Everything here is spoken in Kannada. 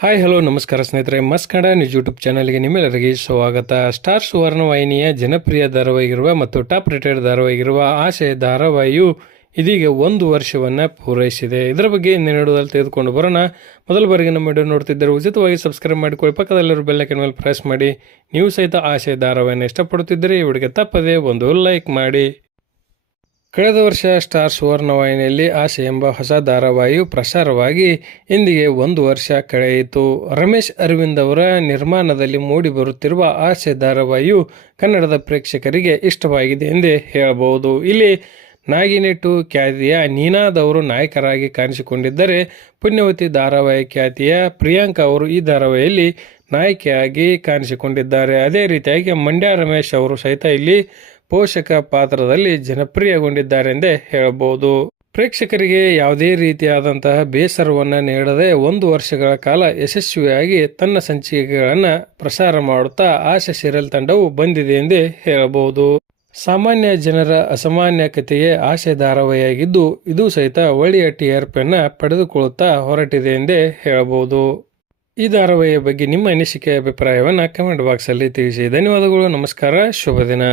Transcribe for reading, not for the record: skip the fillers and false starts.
ಹಾಯ್ ಹಲೋ ನಮಸ್ಕಾರ ಸ್ನೇಹಿತರೆ, ಮಸ್ತ್ ಕನ್ನಡ ನ್ಯೂಸ್ ಯೂಟ್ಯೂಬ್ ಚಾನಲ್ಗೆ ನಿಮ್ಮೆಲ್ಲರಿಗೆ ಸ್ವಾಗತ. ಸ್ಟಾರ್ ಸುವರ್ಣ ವಾಹಿನಿಯ ಜನಪ್ರಿಯ ಧಾರಾವಾಹಿಗಿರುವ ಮತ್ತು ಟಾಪ್ ರೇಟೆಡ್ ಧಾರಾವಾಹಿಗಿರುವ ಆಸೆ ಧಾರಾವಾಹಿಯು ಇದೀಗ 1 ವರ್ಷವನ್ನು ಪೂರೈಸಿದೆ. ಇದರ ಬಗ್ಗೆ ನೀಡುವುದಲ್ಲಿ ತೆಗೆದುಕೊಂಡು ಬರೋಣ. ಮೊದಲ ಬಾರಿಗೆ ನಮ್ಮ ವಿಡಿಯೋ ನೋಡ್ತಿದ್ದರೆ ಉಚಿತವಾಗಿ ಸಬ್ಸ್ಕ್ರೈಬ್ ಮಾಡಿಕೊಳ್ಳಿ, ಪಕ್ಕದಲ್ಲಿರೋ ಬೆಲ್ ಐಕಾನ್ ಮೇಲೆ ಪ್ರೆಸ್ ಮಾಡಿ. ನೀವು ಸಹಿತ ಆಸೆ ಧಾರಾವಾಹಿಯನ್ನು ಇಷ್ಟಪಡುತ್ತಿದ್ದರೆ ಈ ವಿಡಿಯೋಗೆ ತಪ್ಪದೆ ಒಂದು ಲೈಕ್ ಮಾಡಿ. ಕಳೆದ ವರ್ಷ ಸ್ಟಾರ್ ಸುವರ್ಣ ವಾಹಿನಿಯಲ್ಲಿ ಆಸೆ ಎಂಬ ಹೊಸ ಧಾರಾವಾಹಿಯು ಪ್ರಸಾರವಾಗಿ ಇಂದಿಗೆ 1 ವರ್ಷ ಕಳೆಯಿತು. ರಮೇಶ್ ಅರವಿಂದ್ ಅವರ ನಿರ್ಮಾಣದಲ್ಲಿ ಮೂಡಿ ಬರುತ್ತಿರುವ ಆಸೆ ಧಾರಾವಾಹಿಯು ಕನ್ನಡದ ಪ್ರೇಕ್ಷಕರಿಗೆ ಇಷ್ಟವಾಗಿದೆ ಎಂದೇ ಹೇಳಬಹುದು. ಇಲ್ಲಿ ನಾಗಿನೆಟ್ಟು ಖ್ಯಾತಿಯ ನೀನಾದವರು ನಾಯಕರಾಗಿ ಕಾಣಿಸಿಕೊಂಡಿದ್ದರೆ, ಪುಣ್ಯವತಿ ಧಾರಾವಾಹಿ ಖ್ಯಾತಿಯ ಪ್ರಿಯಾಂಕಾ ಅವರು ಈ ಧಾರಾವಾಹಿಯಲ್ಲಿ ನಾಯಕಿಯಾಗಿ ಕಾಣಿಸಿಕೊಂಡಿದ್ದಾರೆ. ಅದೇ ರೀತಿಯಾಗಿ ಮಂಡ್ಯ ರಮೇಶ್ ಅವರು ಸಹಿತ ಇಲ್ಲಿ ಪೋಷಕ ಪಾತ್ರದಲ್ಲಿ ಜನಪ್ರಿಯಗೊಂಡಿದ್ದಾರೆಂದೇ ಹೇಳಬಹುದು. ಪ್ರೇಕ್ಷಕರಿಗೆ ಯಾವುದೇ ರೀತಿಯಾದಂತಹ ಬೇಸರವನ್ನು ನೀಡದೆ 1 ವರ್ಷಗಳ ಕಾಲ ಯಶಸ್ವಿಯಾಗಿ ತನ್ನ ಸಂಚಿಕೆಗಳನ್ನು ಪ್ರಸಾರ ಮಾಡುತ್ತಾ ಆಸೆ ಸೀರಿಯಲ್ ತಂಡವು ಬಂದಿದೆ ಎಂದೇ ಹೇಳಬಹುದು. ಸಾಮಾನ್ಯ ಜನರ ಅಸಾಮಾನ್ಯ ಕಥೆಯೇ ಆಸೆ ಧಾರಾವಾಹಿಯಾಗಿದ್ದು, ಇದು ಸಹಿತ ಒಳ್ಳೆಯ TRP ಪಡೆದುಕೊಳ್ಳುತ್ತಾ ಹೊರಟಿದೆ ಎಂದೇ ಹೇಳಬಹುದು. ಈ ಧಾರಾವಾಹಿಯ ಬಗ್ಗೆ ನಿಮ್ಮ ಅನಿಸಿಕೆ ಅಭಿಪ್ರಾಯವನ್ನು ಕಮೆಂಟ್ ಬಾಕ್ಸಲ್ಲಿ ತಿಳಿಸಿ. ಧನ್ಯವಾದಗಳು. ನಮಸ್ಕಾರ. ಶುಭ ದಿನ.